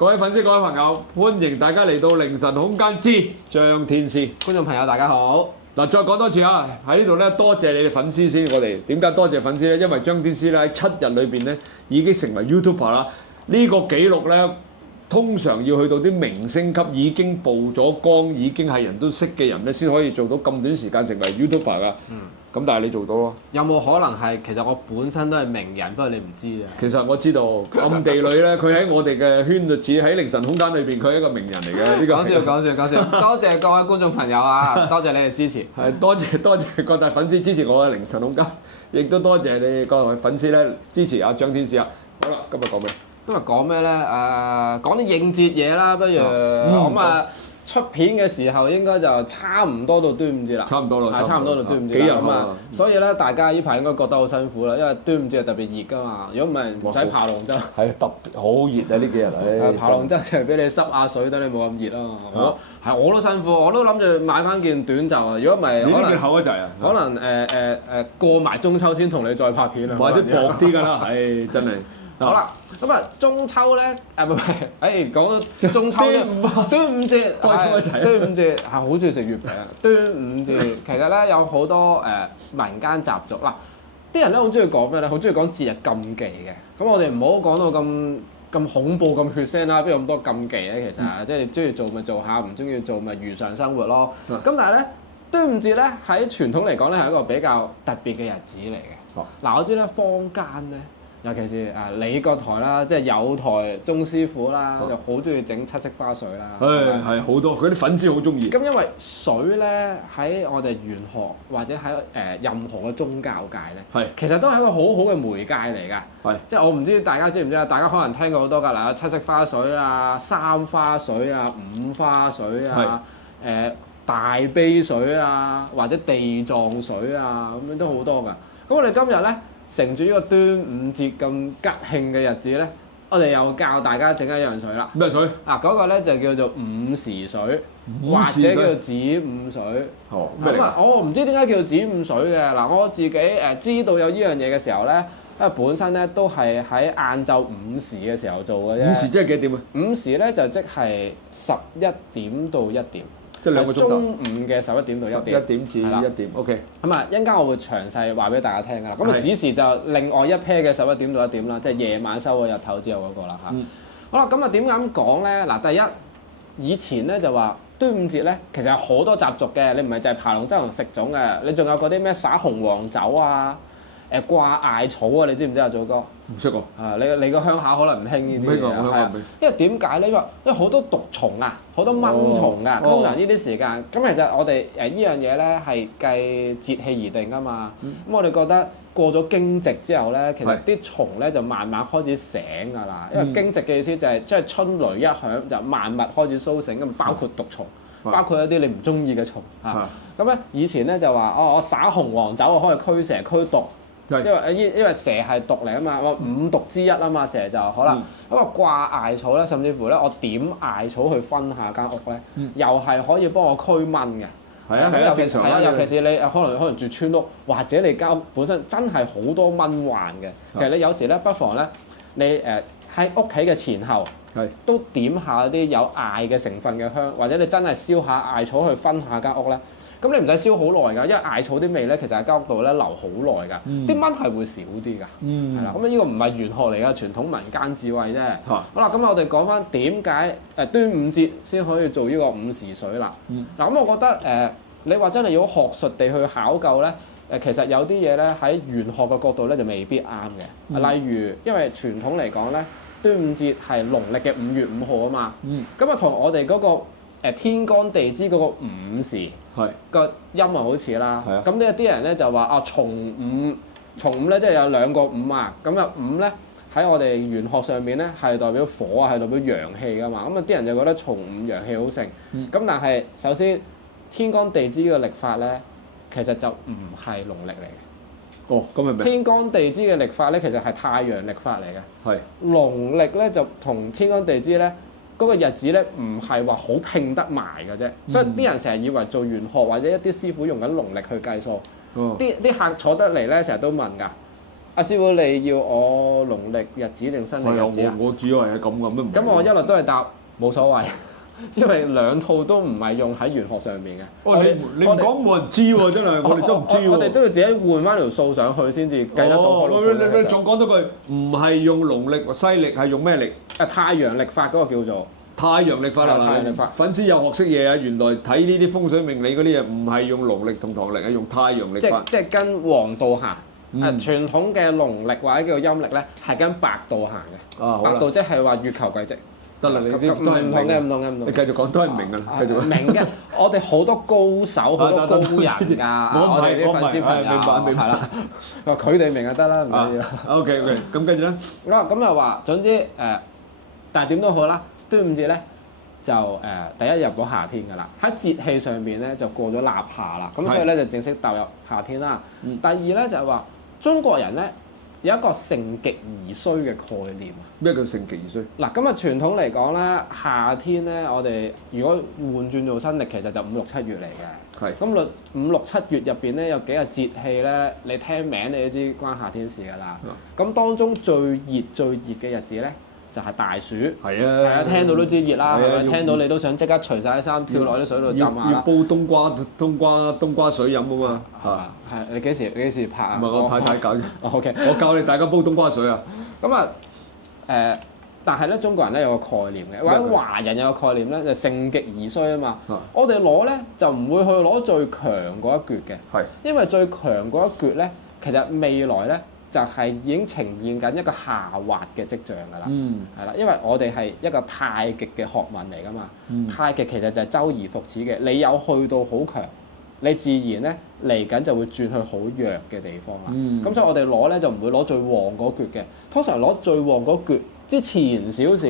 各位粉絲、各位朋友，歡迎大家嚟到凌晨空間之張天師。觀眾朋友大家好。嗱，再講多次啊！喺呢度咧，多謝你哋粉絲先。我哋點解多謝粉絲咧？因為張天師咧喺7日裏邊咧已經成為 YouTuber 啦。呢個紀錄咧，通常要去到啲明星級已經曝咗光、已經係人都識嘅人咧，先可以做到咁短時間成為 YouTuber 噶。咁但係你做到咯。有冇可能係其實我本身都係名人，不過你唔知啊？其實我知道暗地裏咧，佢喺我哋嘅圈子喺凌晨空間裏邊，佢係一個名人嚟嘅。呢個講笑，多謝各位觀眾朋友啊！多謝你哋支持。係多謝各大粉絲支持我嘅凌晨空間，亦都多謝你各位粉絲咧支持阿張天師啊！好啦，今日講咩？今日講咩咧？講啲應節嘢啦，不如咁啊！出片嘅時候應該就差唔多到端午節啦，差唔多啦，差唔多到端午節幾日咁啊！所以咧，大家呢排應該覺得好辛苦啦，因為端午節係特別熱噶嘛。如果唔係唔使爬龍舟，係特別好熱啊！呢幾日爬龍舟就係俾你濕下水，等你冇咁熱啦。我都辛苦，我都諗住買翻件短袖啊！如果唔係，可能厚一陣啊，可能過埋中秋先同你再拍片啊，或者薄啲㗎啦，唉，真係。好啦，咁啊中秋咧，唔係，講中秋咧，端午節，端午節係好中意食月餅啊！端午節其實咧有好多民間習俗啦，啲人咧好中意講咩咧？好中意講節日禁忌嘅。咁我哋唔好講到咁恐怖、咁血腥啦，邊有咁多禁忌咧？其實即係你中意做咪做下，唔中意做咪如常生活咯。咁但係咧，端午節咧喺傳統嚟講咧係一個比較特別嘅日子嚟嘅。嗱，我知咧坊間咧。尤其是你個台啦，即係有台鐘師傅啦，就好中意整七色花水啦。係好多，佢啲粉絲好中意。咁因為水咧喺我哋玄學或者喺任何嘅宗教界咧，其實都係一個好好嘅媒介嚟㗎。即係我唔知大家知唔知啊？大家可能聽過好多㗎嗱，七色花水啊、三花水啊、五花水啊、大悲水啊，或者地藏水啊，咁樣都好多㗎。咁我哋今日咧，乘住呢個端午節咁吉慶嘅日子咧，我哋又教大家整一樣水啦。咩水？嗰個咧就叫做午時水，或者叫做子午水。咁啊，我唔知點解叫做子午水嘅。嗱，我自己知道有呢樣嘢嘅時候咧，因為本身咧都係喺晏晝午時嘅時候做嘅啫。午時即係幾點啊？午時咧就即係11點到1點。即係2個鐘頭。中午嘅11點到1點。11點至1點。OK。咁啊，一陣間我會詳細話俾大家聽㗎啦。咁啊，子時就另外一 pair 嘅11點到1點啦，即係夜晚收咗日頭之後嗰個啦嚇。好啦，咁啊點解咁講咧？嗱，第一以前咧就話端午節咧，其實有好多習俗嘅，你唔係就係爬龍舟同食粽嘅，你仲有嗰啲咩灑紅黃酒啊、掛艾草啊，你知唔知啊，祖哥？唔識喎。你個鄉下可能唔興呢啲嘢，係啊。因為點解咧？因為好多毒蟲啊，好多蚊蟲啊，通常呢啲時間。咁其實我哋呢樣嘢咧係計節氣而定㗎嘛。咁我哋覺得過咗驚蟄之後咧，其實啲蟲咧就慢慢開始醒㗎啦。因為驚蟄嘅意思就係即係春雷一響就萬物開始甦醒，咁包括毒蟲，包括一啲你唔中意嘅蟲嚇。咁咧以前咧就話我灑紅黃酒可以驅蛇驅毒。因為蛇係毒嚟啊嘛，我五毒之一啊嘛，蛇就好啦。咁啊掛艾草咧，甚至乎咧我點艾草去薰下間屋咧，又係可以幫我驅蚊嘅。尤其是你可能住村屋，或者你間屋本身真係好多蚊患嘅。其實你有時咧不妨咧，你喺屋企嘅前後都點下啲有艾嘅成分嘅香，或者你真係燒下艾草去薰下間屋咧。咁你唔使燒好耐㗎，因為艾草啲味咧，其實喺間屋度咧留好耐㗎，啲蚊係會少啲㗎，係啦。咁呢個唔係玄學嚟㗎，傳統民間智慧啫。好啦，咁我哋講翻點解端午節先可以做呢個午時水啦。嗱，咁我覺得你話真係要學術地去考究咧，其實有啲嘢咧喺玄學嘅角度咧就未必啱嘅。例如，因為傳統嚟講咧，端午節係農曆嘅5月5號啊嘛，咁啊同我哋嗰個天干地支嗰個午時個音啊好似啦，咁呢啲人咧就話重午咧即係有2個午啊，咁啊午咧喺我哋玄學上面咧係代表火啊，係代表陽氣噶嘛，咁啊啲人就覺得重午陽氣好盛，咁但係首先天干地支呢個曆法咧，其實就唔係農曆嚟嘅。咁係咩？天干地支嘅曆法咧，其實係太陽曆法嚟嘅。農曆咧就同天干地支咧。嗰個日子咧唔係話好拼得埋嘅啫，所以啲人成日以為做玄學或者一啲師傅用緊農曆去計數，啲客坐得嚟咧成日都問㗎，阿師傅你要我農曆日子定新曆日子啊？我主要係咁咁都唔。咁我一律都係答冇所謂，因為兩套都唔係用喺玄學上面嘅。你唔講冇人知喎，真係我哋都唔知喎。我哋都要自己換翻條數上去先至計得到。你仲講多句，唔係用農曆西曆，係用咩曆？太陽曆法嗰個叫做。太陽曆法啦，太陽曆法粉絲有學識嘢啊！原來睇呢啲風水命理嗰啲嘢唔係用農曆同唐曆，係用太陽曆法。即係跟黃道行。傳統嘅農曆或者叫陰曆咧，係跟白道行嘅。白道即係話月球軌跡。得啦，你啲都係唔同嘅。你繼續講都係唔明㗎啦，繼續。明嘅，我哋好多高手，好多高人㗎。我哋啲粉絲朋友明白啦。佢哋明就得啦，唔緊要。OK，咁跟住咧。咁又話，總之但係點都好啦。端午節咧就第一日入咗夏天㗎啦，喺節氣上邊咧就過咗立夏啦，咁所以咧就正式踏入夏天啦。第二咧就係話中國人咧有一個盛極而衰嘅概念。咩叫盛極而衰？嗱，咁啊傳統嚟講咧，夏天咧我哋如果換轉做新曆，其實就5、6、7月嚟嘅。係。咁5、6、7月入邊咧有幾個節氣咧，你聽名你都知關夏天事㗎啦。咁當中最熱嘅日子咧，就係大暑，係啊，聽到都知熱啦，係咪？聽到你都想即刻除晒啲衫，跳落啲水度浸下啦。要煲冬瓜水飲啊嘛，係你幾時拍啊？唔係我太太教啫。OK，我教你大家煲冬瓜水啊。咁啊但係咧中國人咧有個概念嘅，或者華人有個概念咧，就盛極而衰啊嘛。我哋攞咧就唔會去攞最強嗰一橛嘅，係，因為最強嗰一橛咧，其實未來咧。就係已經呈現緊一個下滑嘅跡象㗎啦，係啦，因為我哋係一個太極嘅學問嚟㗎嘛，太極其實就係周而復始嘅，你有去到好強，你自然咧嚟緊就會轉去好弱嘅地方啦。咁所以我哋攞咧就唔會攞最旺嗰橛嘅，通常攞最旺嗰橛之前少少，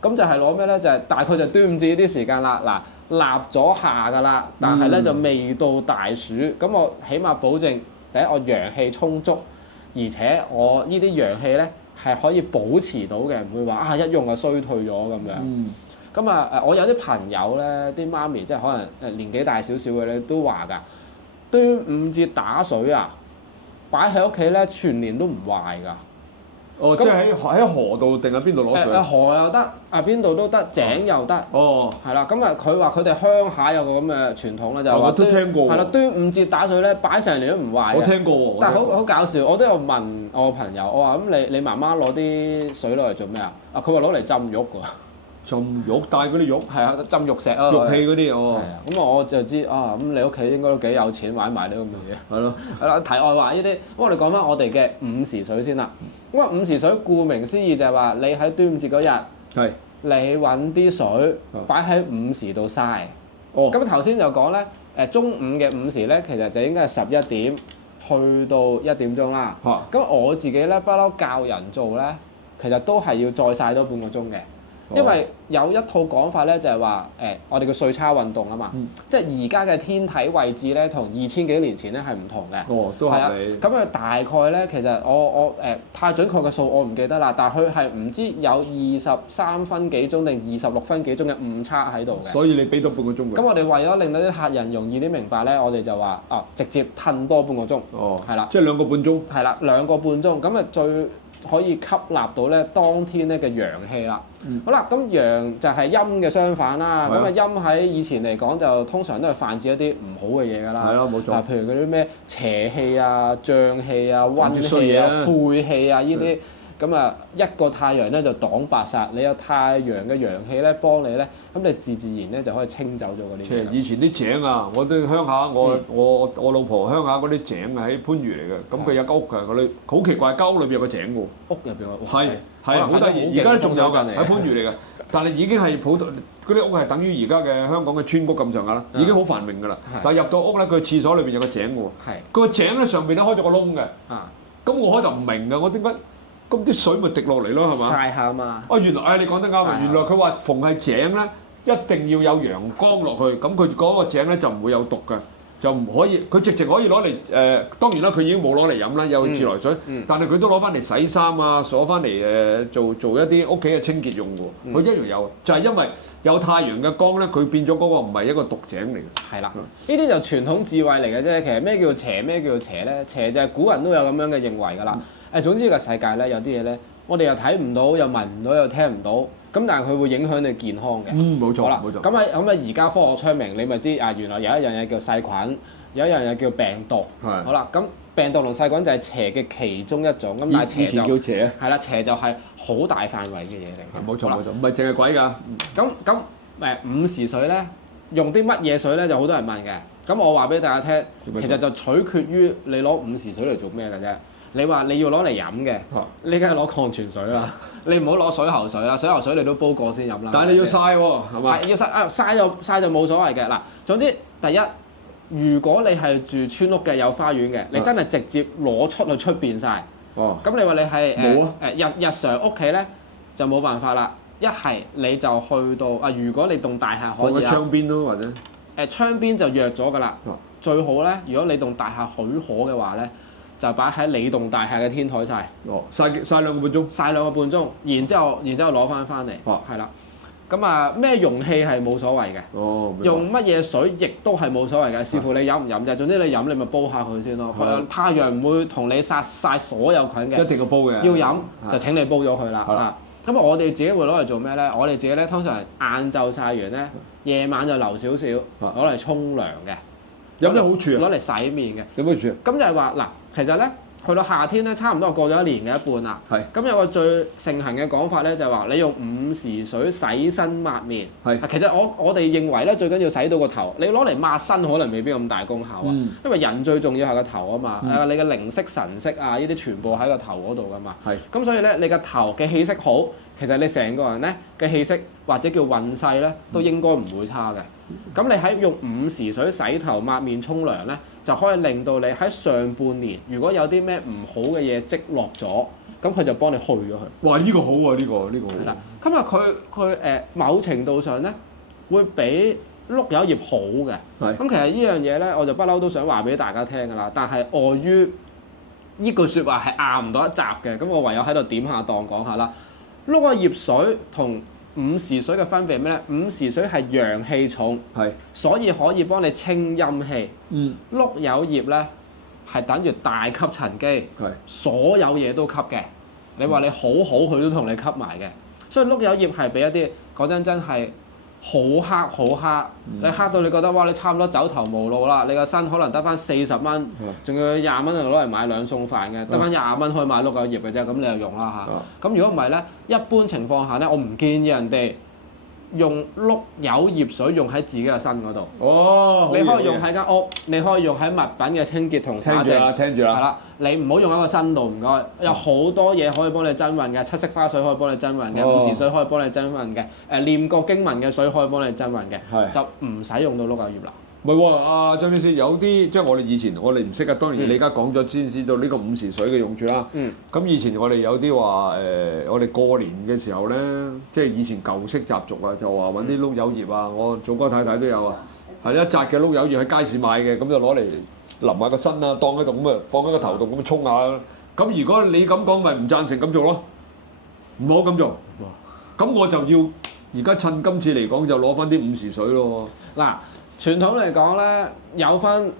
咁就係攞咩咧？就係大概就端午節呢啲時間啦。嗱，立咗夏㗎啦，但係咧就未到大暑，咁我起碼保證第一我陽氣充足。而且我呢啲陽氣咧係可以保持到嘅，唔會話一用就衰退咗咁樣。咁我有啲朋友咧，啲媽咪即係可能年紀大少少嘅咧，都話㗎，端午節打水啊，擺喺屋企咧全年都唔壞㗎。哦，即係喺河度定喺邊度攞水？河又得，邊度都得，井又得。哦，係啦，咁佢話佢哋鄉下有個咁嘅傳統咧，就係話係啦，端午節打水咧，擺成年都唔壞。我聽過喎。但係好搞笑，我都有問我朋友，我話咁你媽媽攞啲水攞嚟做咩啊？佢話攞嚟浸浴㗎。浸浴帶嗰啲浴？係啊，浸浴石啊。玉器嗰啲哦。係啊，咁我就知咁你屋企應該都幾有錢買埋呢咁嘅嘢。係咯。係啦，題外話呢啲，咁我哋講翻我哋嘅午時水先啦。咁午時水顧名思義就係話你喺端午節嗰日，你揾啲水擺喺午時度曬。咁頭先就講咧，中午嘅午時咧，其實就應該係11點去到1點鐘啦。咁我自己咧不嬲教人做咧，其實都係要再曬多半個鐘嘅。因為有一套講法咧，就係話我哋叫歲差運動啊嘛，即係而家嘅天體位置咧，同2000幾年前咧係唔同嘅。哦，都合理。咁佢大概咧，其實我太準確嘅數我唔記得啦，但係佢係唔知有23分幾鐘定26分幾鐘嘅誤差喺度嘅。所以你俾多半個鐘佢。咁我哋為咗令到啲客人容易啲明白咧，我哋就話直接褪多半個鐘。哦，係啦。即係2個半鐘。係啦，2個半鐘，咁最可以吸納到咧當天咧嘅陽氣啦。好啦，咁陽就係陰嘅相反啦。咁陰喺以前嚟講就通常都係泛指一啲唔好嘅嘢㗎啦。係咯，冇錯。譬如嗰啲咩邪氣啊、瘴氣啊、瘟氣啊、晦氣啊呢啲，咁一個太陽咧就擋白煞。你有太陽嘅陽氣咧幫你咧，咁你自然咧就可以清走咗嗰啲。其實以前啲井啊，我都鄉下，我老婆鄉下嗰啲井喺番禺嚟嘅，咁佢有間屋㗎，嗰啲好奇怪，間屋裏邊有個井喎。屋入邊係好得意，而家都仲有㗎，喺番禺嚟嘅。但係已經係普通嗰啲屋係等於而家嘅香港嘅村屋咁上下啦，已經好繁榮㗎啦。但係入到屋咧，佢廁所裏邊有個井喎。係。個井咧上邊咧開咗個窿嘅。咁我開就唔明㗎，我點解？咁啲水咪滴落嚟咯，係嘛？曬下啊嘛。原來你講得啱啊！原來佢話逢係井咧，一定要有陽光落去，咁佢嗰個井咧就唔會有毒㗎。就唔可以，佢直情可以攞嚟當然啦，佢已經冇攞嚟飲啦，有自來水，但係佢都攞翻嚟洗衫啊，鎖翻嚟做一啲屋企嘅清潔用喎，佢一樣有，就係因為有太陽嘅光咧，佢變咗嗰個唔係一個毒井嚟嘅。係啦，呢啲就傳統智慧嚟嘅啫。其實咩叫邪，咩叫邪咧？邪就係古人都有咁樣嘅認為㗎啦。總之呢個世界咧有啲嘢咧，我哋又睇唔到，又聞唔到，又聽唔到，咁但係佢會影響你健康嘅。冇錯。好啦，冇錯。而家科學昌明，你咪知原來有一樣嘢叫細菌，有一樣嘢叫病毒。係。好啦，咁病毒同細菌就係邪嘅其中一種，咁但係邪就叫邪。係啦，邪就係好大範圍嘅嘢嚟嘅。冇錯，唔係淨係鬼㗎。咁午時水咧，用啲乜嘢水咧？就好多人問嘅。咁我話俾大家聽，其實就取決於你攞午時水嚟做咩嘅啫。你話你要攞嚟飲嘅，你梗係攞礦泉水啦。你唔好攞水喉水啦，水喉水你都煲過先飲啦。但係你要曬喎，係嘛？係要曬就冇所謂嘅。嗱，總之第一，如果你係住村屋嘅有花園嘅，你真係直接攞出去出邊曬。哦。咁你話你係日常屋企咧，就冇辦法啦。一係你就去到如果你棟大廈可以放喺窗邊咯，或者窗邊就弱咗㗎啦。最好咧，如果你棟大廈許可嘅話咧，就擺喺你棟大廈嘅天台曬。哦，曬2個半鐘。曬2個半鐘，然之後攞翻嚟。哦，係啦。咁咩容器係冇所謂嘅。哦。用乜嘢水亦都係冇所謂嘅，視乎你飲唔飲啫。總之你飲你咪煲下佢先咯。太陽唔會同你殺晒所有菌嘅。一定要煲嘅。要飲就請你煲咗佢啦。咁我哋自己會攞嚟做咩咧？我哋自己咧通常晏晝曬完咧，夜晚就留少少攞嚟沖涼嘅。有咩好處啊？攞嚟洗面嘅。有咩好處啊？咁就係話嗱，其實咧去到夏天咧，差唔多過咗一年嘅一半啦。係。咁有個最盛行嘅講法咧，就係話你用午時水洗身抹面。係。其實我哋認為咧，最緊要洗到個頭。你攞嚟抹身可能未必咁大功效啊。因為人最重要係個頭啊嘛。你嘅靈色神色呢啲全部喺個頭嗰度噶嘛。係。咁所以咧，你個頭嘅氣色好，其實你成個人咧嘅氣色或者叫運勢咧，都應該唔會差嘅。咁你喺用午時水洗頭抹面沖涼咧，就可以令到你喺上半年如果有啲咩唔好嘅嘢積落咗，咁佢就幫你去咗佢。哇！呢個好喎，呢個好。係啦，今日佢某程度上咧會比碌柚葉好嘅。係。咁其實呢樣嘢咧，我就不嬲都想話俾大家聽㗎啦。但係礙於呢句説話係拗唔到一集嘅，咁我唯有喺度點下檔講下啦。碌柚葉水同午時水嘅分別係咩咧？午時水係陽氣重，所以可以幫你清陰氣。碌柚葉咧係等於大吸塵機，所有嘢都吸嘅。你話你好好，佢都同你吸埋嘅。所以碌柚葉係俾一啲講真係好黑，你黑到你覺得哇！你差唔多走投無路啦，你個身可能得翻40蚊，仲要20蚊就攞嚟買2餸飯嘅，得翻20蚊可以買碌柚葉嘅啫，咁你就用啦嚇。咁如果唔係咧，一般情況下咧，我唔建議人哋用碌柚葉水用喺自己嘅身嗰度。哦，你可以用喺間屋，你可以用喺物品嘅清潔同灑淨。聽住啦。係啦，你唔好用喺個身度，唔該。有好多嘢可以幫你增運嘅，七色花水可以幫你增運嘅，午時水可以幫你增運嘅，念過經文嘅水可以幫你增運嘅，就唔使用到碌柚葉啦。唔係喎，阿張醫師有啲即係我哋以前我哋唔識啊，當然你而家講咗先知道呢個午時水嘅用處啦。咁以前我哋有啲話我哋過年嘅時候咧，即係以前舊式習俗啊，就話揾啲碌柚葉啊，我祖哥太太都有啊，係一紮嘅碌柚葉喺街市買嘅，咁就攞嚟淋下個身啊，當喺度咁啊，放喺個頭度咁沖下。咁如果你咁講，咪唔贊成咁做咯，唔好咁做。咁我就要而家趁今次嚟講，就攞翻啲午時水咯。嗱。傳統嚟講咧，有分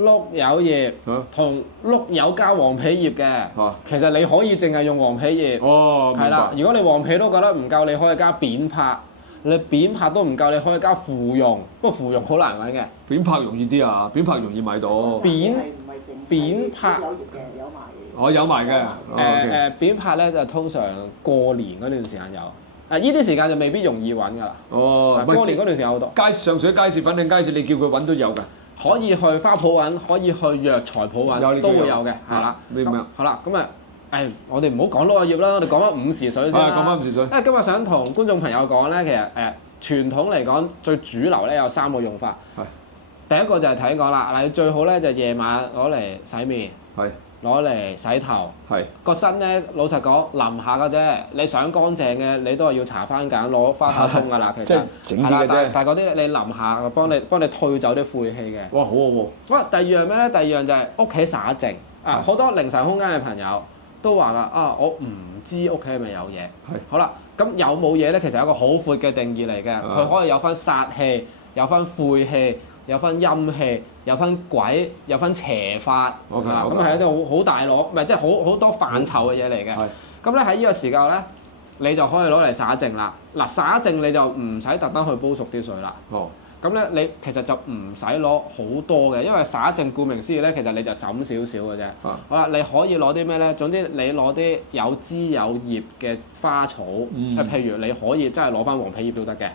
碌柚葉同碌柚加黃皮葉嘅。其實你可以淨係用黃皮葉。哦，係啦。如果你黃皮都覺得唔夠，你可以加扁柏。你扁柏都唔夠，你可以加芙蓉。不過芙蓉好難揾嘅。扁柏容易啲啊，扁柏容易買到。扁柏有埋嘅。扁柏咧就通常過年嗰段時間有。呢啲時間就未必容易揾㗎啦。哦，過年嗰段時間好多。上水街市、粉嶺街市，你叫佢揾都有㗎。可以去花圃揾，可以去藥材鋪揾，都會有嘅。係啦。明白。好啦，咁我哋唔好講碌柚葉啦，我哋講翻午時水先啦。講翻午時水。因為今日想同觀眾朋友講咧，其實傳統嚟講最主流咧有3個用法。係。第一個就係睇講啦，你最好咧就夜晚攞嚟洗面。係。攞嚟洗頭，個身咧老實講淋下嘅啫。你想乾淨嘅，你都係要搽番梘攞花灑沖㗎啦。其實整啲嘅啫。但係嗰啲你淋下，幫你退走啲晦氣嘅。哇，好喎！哇，第二樣咩咧？第二樣就係屋企灑淨。好多靈神空間嘅朋友都話啦，我唔知屋企係咪有嘢。係。好啦，咁有冇嘢咧？其實有一個好闊嘅定義嚟嘅。佢可以有分煞氣，有分晦氣，有分陰氣，有分鬼，有分邪法。OK，咁係一啲好大攞，唔係即係好多範疇嘅嘢嚟嘅。咁咧喺呢個時候咧，你就可以攞嚟灑淨啦。嗱，灑淨你就唔使特登去煲熟啲水啦。咁咧你其實就唔使攞好多嘅，因為灑淨顧名思義咧，其實你就滲少少嘅啫。好啦，你可以攞啲咩咧？總之你攞啲有枝有葉嘅花草，譬如你可以真係攞翻黃皮葉都得嘅。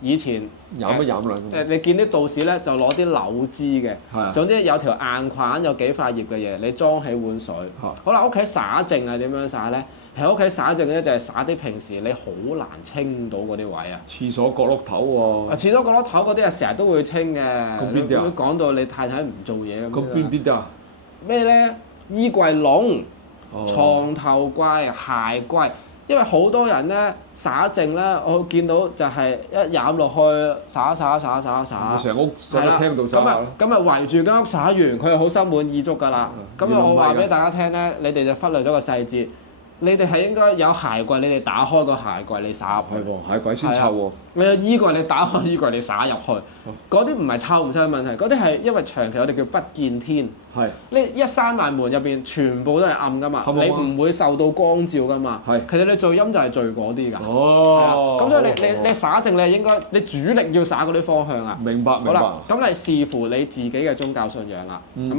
以前飲一飲啦。你見啲道士咧就攞啲柳枝嘅。總之有條硬框有幾塊葉嘅嘢，你裝起碗水。好啦，屋企灑淨係點樣灑咧？喺屋企灑淨咧就係灑啲平時你好難清到嗰啲位啊。廁所角落頭喎。廁所角落頭嗰啲啊，成日都會清嘅。咁邊啲啊？講到你太太唔做嘢咁。咁邊啲啊？咩咧？衣櫃籠、床頭櫃、鞋櫃，因為好多人咧灑淨咧，我見到就係一飲落去灑。成屋成個廳度灑。咁啊圍住間屋灑完，佢就好心滿意足㗎啦。咁我話俾大家聽咧，你哋就忽略咗個細節。你哋係應該有鞋櫃，你哋打開個鞋櫃，你灑入去。係喎，鞋櫃先臭喎。你有衣櫃，你打開衣櫃，你灑入去。嗰啲唔係臭唔臭嘅問題，嗰啲係因為長期我哋叫不見天。你一閂埋門入邊，全部都係暗㗎嘛，你唔會受到光照㗎嘛。其實你聚陰就係聚嗰啲㗎。咁所以你灑淨，你係應該你主力要灑嗰啲方向啊。明白。好啦，咁你視乎你自己嘅宗教信仰啦。咁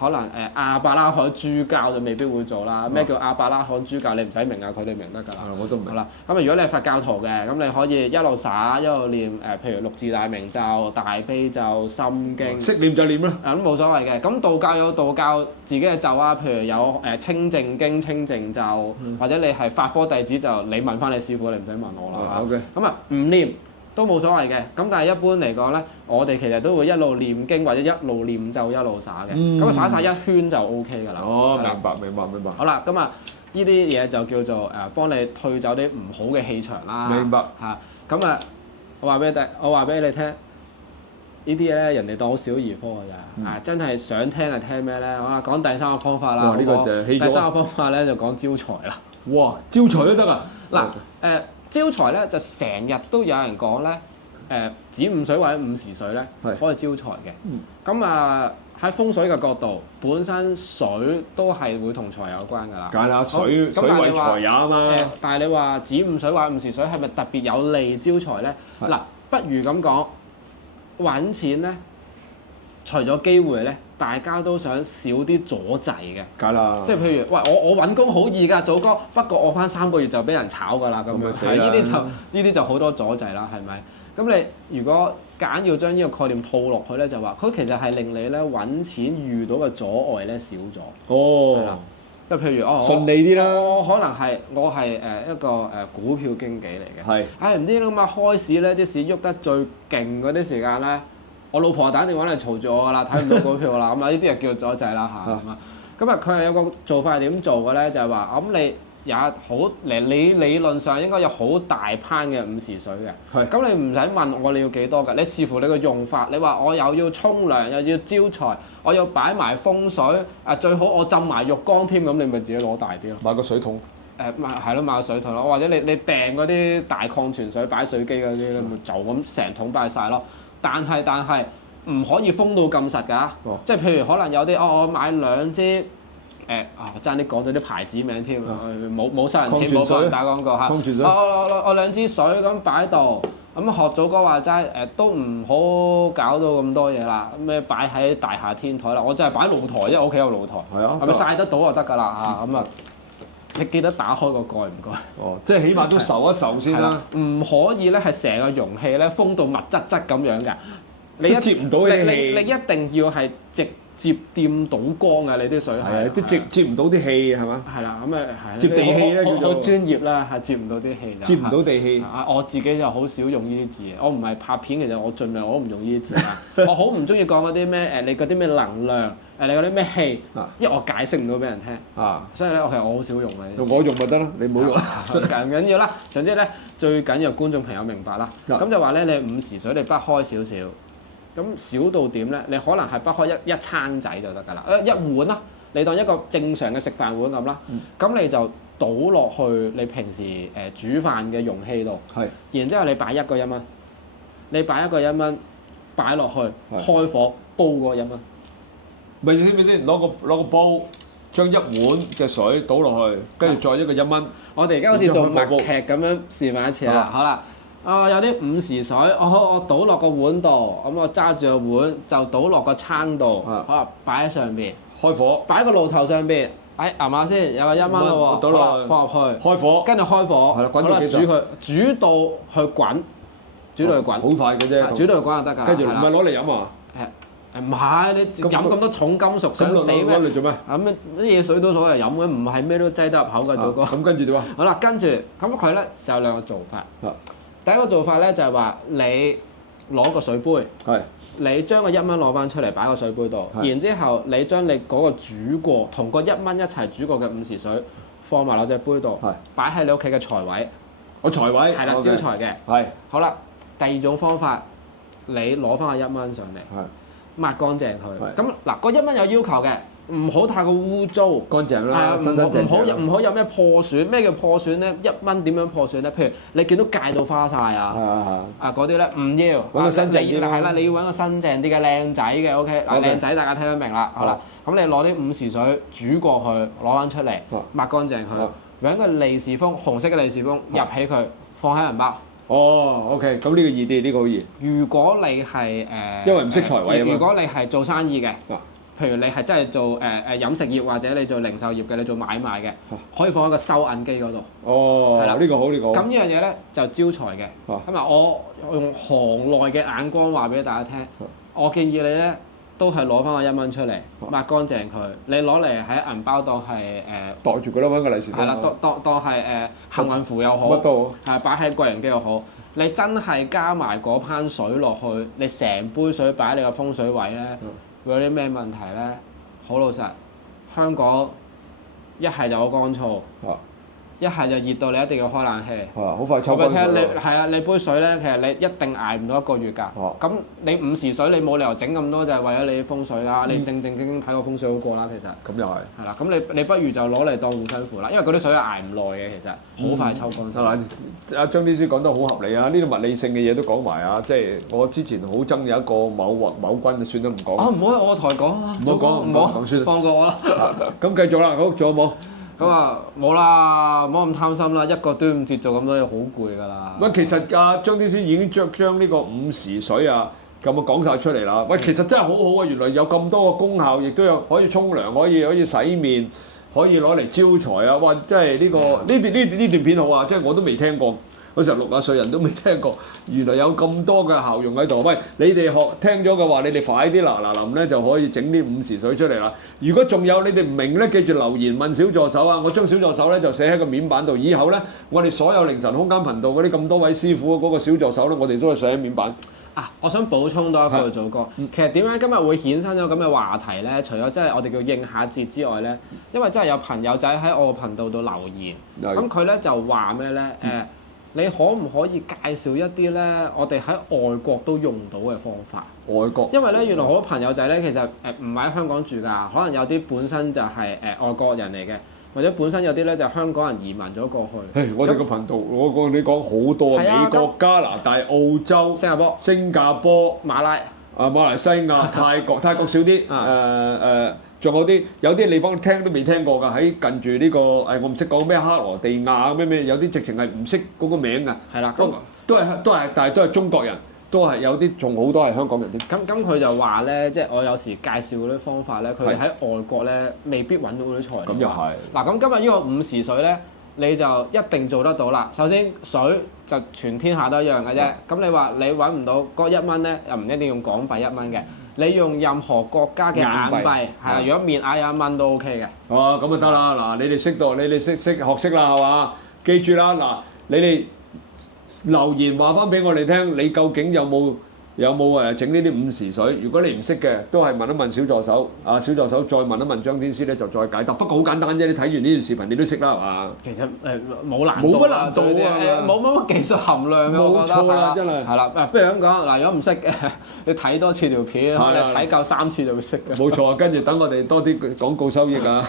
可能亞伯拉罕諸教就未必會做啦。咩叫亞伯拉罕諸教？你唔使明啊，佢哋明得㗎啦。我都唔明。好啦，咁如果你係佛教徒嘅，咁你可以一路灑一路念譬如六字大明咒、大悲咒、心經。識念就念啦。咁冇所謂嘅。咁道教有道教自己嘅咒啊，譬如有清淨經、清淨咒，或者你係法科弟子就你問翻你師傅，你唔使問我啦。咁唔念都冇所謂嘅。咁但係一般嚟講咧，我哋其實都會一路念經或者一路念咒一路灑嘅。咁灑晒一圈就 O K 㗎啦。明白。好啦，咁呢啲嘢就叫做幫你退走啲唔好嘅氣場啦。明白。咁我話俾你聽，呢啲咧人哋當好小兒科㗎咋。真係想聽就聽咩咧？好啦，講第三個方法啦。呢個就係第三個方法咧就講招財啦。哇！招財都得啊！嗱招財咧就成日都有人講咧，子午水或者午時水咧可以招財嘅。咁喺風水嘅角度，本身水都係會同財有關㗎啦。梗係啦，水為財也啊嘛。但係你話子午水或者午時水係咪特別有利招財咧？嗱，不如咁講，揾錢咧，除咗機會咧，大家都想少啲阻滯嘅。梗係啦。即係譬如，喂，我揾工好易㗎，祖哥，不過我返3個月就俾人炒㗎啦，咁樣。係呢啲就好多阻滯啦，係咪？咁你如果揀要將呢個概念套落去咧，就話佢其實係令你咧揾錢遇到嘅阻礙咧少咗。係啦。即係譬如順利啲啦。我可能係一個股票經紀嚟嘅。唔知咁開市咧，啲市喐得最勁嗰啲時間咧，我老婆打電話嚟嘈住我㗎啦，睇唔到股票啦，咁呢啲就叫阻滯啦嚇。咁佢係有個做法係點做嘅咧？就係話你你理論上應該有好大烹嘅午時水嘅。咁你唔使問我你要幾多㗎？你視乎你個用法。你話我又要沖涼又要招財，我要擺埋風水，最好我浸埋浴缸添，咁你咪自己攞大啲咯。買個水桶。買個水桶咯，或者你訂嗰啲大礦泉水擺水機嗰啲咧，咪就咁成桶擺晒咯。但係唔可以封到咁實㗎。即係譬如可能有啲我買2支。爭啲講咗啲牌子名添，冇收人錢，冇幫人打廣告嚇。我2支水咁擺喺度，咁學祖哥話齋都唔好搞到咁多嘢啦。咩擺喺大廈天台啦，我就係擺露台，因為我屋企有露台。係咪曬得到就得㗎啦嚇？你記得打開個蓋唔該。即係起碼都受一受先啦。唔可以咧係成個容器咧封到密質質咁樣㗎。你接唔到啲氣。你一定要係接掂到光啊！你啲水係即接唔到啲氣係嘛？係啦，咁係接地氣咧叫做。好專業啦，係接唔到啲氣。接唔到地氣。我自己就好少用呢啲字，我唔係拍片，其實我盡量我都唔用呢啲字啊。我好唔中意講嗰啲咩你嗰啲咩能量你嗰啲咩氣，因為我解釋唔到俾人聽。所以咧，我好少用嘅。我用咪得咯，你唔好用。唔緊要啦，總之咧最緊要觀眾朋友明白啦。咁就話咧，你午時水你北開少少。咁少到點咧？你可能係北開一餐仔就得㗎啦，一碗啦，你當一個正常嘅食飯碗咁啦。咁你就倒落去你平時煮飯嘅容器度。然之後你擺1個1蚊，你擺1個1蚊，擺落去，開火煲嗰1蚊。咪先？攞個煲，將1碗嘅水倒落去，跟住再一個1蚊。我哋而家好似做默劇咁樣示範一次啦。好啦，有啲午時水，我倒落個碗度，咁我揸住個碗就倒落個餐度，好啦，擺喺上邊。開火。擺喺個爐頭上邊，揞下先，有個1蚊咯喎，倒落放入去。開火。跟住開火。係啦，滾到幾熟？煮到佢滾，煮到佢滾。好快嘅啫。煮到佢滾就得㗎。跟住唔係攞嚟飲啊？唔係，你飲咁多重金屬想死咩？攞嚟做咩？咁啲嘢水都攞嚟飲嘅，唔係咩都擠得入口嘅，做哥。咁跟住點啊？好啦，跟住咁佢咧就有2個做法。第一個做法咧就係話你攞個水杯，你將個1蚊攞翻出嚟擺個水杯度，然之後你將你嗰個煮過同個1蚊一齊煮過嘅午時水放埋落隻杯度，擺喺你屋企嘅財位。我財位係啦，招財嘅。係。好啦，第2種方法，你攞翻個1蚊上嚟。抹乾淨佢，咁嗱個1蚊有要求嘅，唔好太過污糟，乾淨啦，唔好有咩破損。咩叫破損咧？1蚊點樣破損咧？譬如你見到戒到花晒啊，嗰啲咧唔要，揾個新淨啲啦，係啦，你要揾個新淨啲嘅靚仔嘅 OK，嗱靚仔大家聽得明啦，好啦，咁你攞啲午時水煮過去，攞翻出嚟，抹乾淨佢，揾個利是封，紅色嘅利是封入起佢，放喺銀包。OK， 咁呢個易啲，呢個好易。如果你係因為唔識財位啊嘛。如果你係做生意嘅，譬如你係真係做飲食業或者你做零售業嘅，你做買賣嘅，可以放喺個收銀機嗰度。係啦，呢個好，呢個好。咁呢樣嘢咧就招財嘅。咁啊，我用行內嘅眼光話俾大家聽，我建議你咧都係攞翻個1蚊出嚟，抹乾淨佢，你攞嚟喺銀包當係袋住佢啦，揾個利是封。係啦，當係幸運符又好，乜都好，係擺喺櫃員機又好。你真係加埋嗰盆水落去，你成杯水擺喺你個風水位咧，會有啲咩問題咧？好老實，香港一係就好乾燥。一係就熱到你一定要開冷氣，好快抽乾水。你杯水咧，其實你一定捱唔到1個月㗎。咁你午時水你冇理由整咁多，就係為咗你風水啦。你正正經經睇個風水好過啦，其實。咁又係。係啦，咁你不如就攞嚟當護身符啦，因為嗰啲水係捱唔耐嘅，其實好快抽乾水。阿張天師講得好合理啊！呢啲物理性嘅嘢都講埋啊，即係我之前好憎有一個某君，算啦唔講。唔好喺我台講啊！唔好講，唔好講算。放過我啦。咁繼續啦，好，仲有冇？咁啊冇啦，唔好咁貪心啦！一個端午節做咁多嘢好攰㗎啦。喂，其實張天師已經將呢個午時水啊咁啊講晒出嚟啦。喂，其實真係好好啊！原來有咁多個功效，亦都有可以沖涼，可以洗面，可以攞嚟招財啊！哇，真係呢段片好啊！即係我都未聽過。嗰時候60歲人都未聽過，原來有咁多嘅效用喺度。喂，你哋聽咗嘅話，你哋快啲嗱臨咧就可以整啲午時水出嚟啦。如果仲有你哋唔明咧，記住留言問小助手啊！我將小助手咧就寫喺個面板度。以後咧，我哋所有凌晨空間頻道嗰啲咁多位師傅嗰個小助手咧，我哋都係寫喺面板。我想補充多一句，祖哥，其實點解今日會衍生咗咁嘅話題咧？除咗真係我哋叫應下節之外咧，因為真係有朋友仔喺我個頻道度留言，咁佢咧就話咩咧？你可唔可以介紹一啲咧？我哋喺外國都用到嘅方法。外國。因為咧，原來好多朋友仔咧，其實唔係喺香港住㗎，可能有啲本身就係外國人嚟嘅，或者本身有啲咧就係香港人移民咗過去。我哋個頻道，我你講好多美國、加拿大、澳洲、新加坡、馬來西亞、泰國少啲，仲有啲地方聽都未聽過㗎，喺近住呢個我唔識講咩克羅地亞咩，有啲直情係唔識嗰個名㗎。係啦，都係，但係都係中國人，都係有啲仲好多係香港人啲。咁佢就話咧，即係我有時介紹嗰啲方法咧，佢哋喺外國咧未必揾到嗰啲材料。咁又係。嗱，咁今日呢個午時水咧，你就一定做得到啦。首先水就全天下都一樣嘅啫。咁你話你揾唔到嗰1蚊咧，又唔一定用港幣1蚊嘅。你用任何國家嘅硬幣，係啊，如果面額有1蚊都 OK 嘅。咁就得啦。嗱，你哋識學識啦，係嘛？記住啦，嗱，你哋留言話翻俾我哋聽，你究竟有冇整呢啲午時水？如果你唔識嘅，都係問一問小助手。小助手再問一問張天師咧，就再解答。不過好簡單啫，你睇完呢段視頻，你都識啦，係嘛？其實冇難度，冇乜難度啊，冇乜技術含量嘅，我覺得。冇錯啦，真係。係啦，不如咁講，嗱，如果唔識嘅，你睇多次條片，你睇夠3次就會識嘅。冇錯，跟住等我哋多啲廣告收益啊！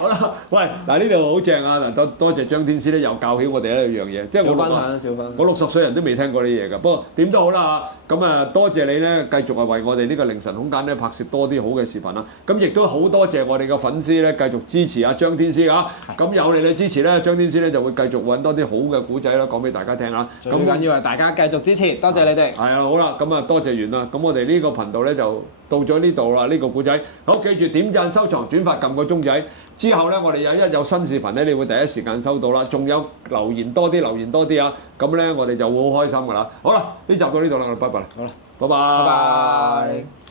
好啦，喂，嗱呢度好正啊！嗱，多謝張天師咧，又教起我哋一樣嘢，即係我小分享。我60歲人都未聽過呢嘢㗎，不過點都好啦嚇，咁多謝你咧，繼續係為我哋呢個凌晨空間咧拍攝多啲好嘅視頻啦。咁亦都好多謝我哋嘅粉絲咧，繼續支持阿張天師啊。咁有你哋支持咧，張天師咧就會繼續揾多啲好嘅古仔啦，講俾大家聽啦。最緊要係大家繼續支持，多謝你哋。係啊，好啦，咁啊多謝完啦。咁我哋呢個頻道咧就到咗呢度啦，呢個古仔。好，記住點讚、收藏、轉發、撳個鐘仔。之後咧，我哋有新視頻咧，你會第一時間收到啦。仲有留言多啲，留言多啲啊！咁咧，我哋就會好開心噶啦。好啦，呢集到呢度啦，我哋拜拜啦。好啦，拜拜。拜拜。